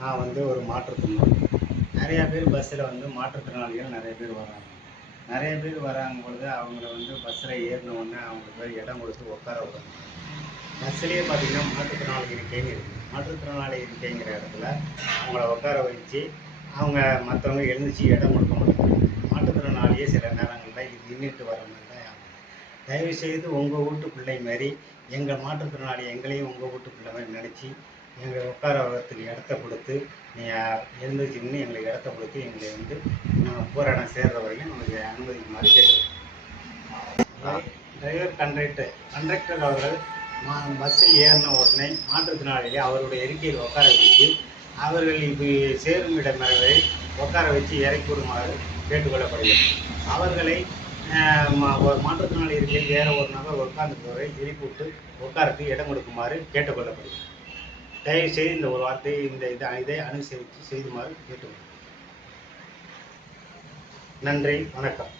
நான் ஒரு மாற்றுத்திறனாளி. நிறையா பேர் பஸ்ஸில் மாற்றுத்திறனாளிகள் நிறைய பேர் வராங்க. நிறைய பேர் வராங்க பொழுது அவங்கள பஸ்ஸில் ஏறின உடனே அவங்களுக்கு இடம் கொடுத்து உட்கார விடணும். பஸ்ஸிலேயே பார்த்தீங்கன்னா மாற்றுத்திறனாளி இருக்கைன்னு இருக்குது. மாற்றுத்திறனாளி இருக்கைங்கிற இடத்துல அவங்கள உட்கார வச்சு அவங்க மற்றவங்க எழுந்திரிச்சு இடம் கொடுக்க மாட்டாங்க. மாற்றுத்திறனாளியே சில நேரங்களில் இது நின்றுட்டு வர மாதிரி தான் ஆகும். தயவுசெய்து உங்கள் வீட்டு பிள்ளை மாதிரி எங்கள் மாற்றுத்திறனாளி எங்களையும் உங்கள் வீட்டு பிள்ளை மாதிரி நினச்சி எங்களை உட்கார வர்றதுக்கு இடத்த கொடுத்து நீங்கள் எழுந்திரிச்சிங்கன்னு எங்களுக்கு இடத்த கொடுத்து எங்களை நாங்கள் போகிற இடம் சேர்கிற வரைக்கும் நமக்கு அனுமதிக்குமாறு கேட்டுக்கிறோம். டிரைவர் கண்டக்டர் அவர்கள் பஸ்ஸில் ஏறின உடனே மாற்றுத்திறனாளிகளை அவருடைய இருக்கையில் உட்கார வச்சு அவர்கள் இப்போ சேரும் இடம் வரை உட்கார வச்சு இறக்கி விடுமாறு கேட்டுக்கொள்ளப்படுகிறது. அவர்களை ஒரு மாற்றுத்திறனாளி இருக்கையில் வேறு ஒரு நபர் உட்கார்ந்து போவதை எழுப்பிவிட்டு உட்காரத்துக்கு இடம் கொடுக்குமாறு கேட்டுக்கொள்ளப்படுகிறது. தயவுசெய்து இந்த ஒரு வார்த்தையை இதை அனுசரித்து செய்துமாறு கேட்டுக்கொள்கிறேன். நன்றி, வணக்கம்.